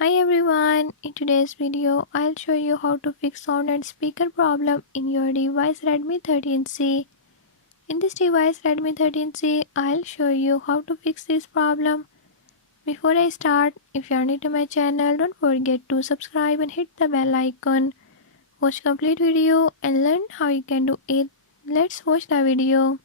Hi everyone, in today's video I'll show you how to fix sound and speaker problem in your device Redmi 13C. In this device Redmi 13C, I'll show you how to fix this problem. Before I start, if you are new to my channel, don't forget to subscribe and hit the bell icon. Watch complete video and learn how you can do it. Let's watch the video.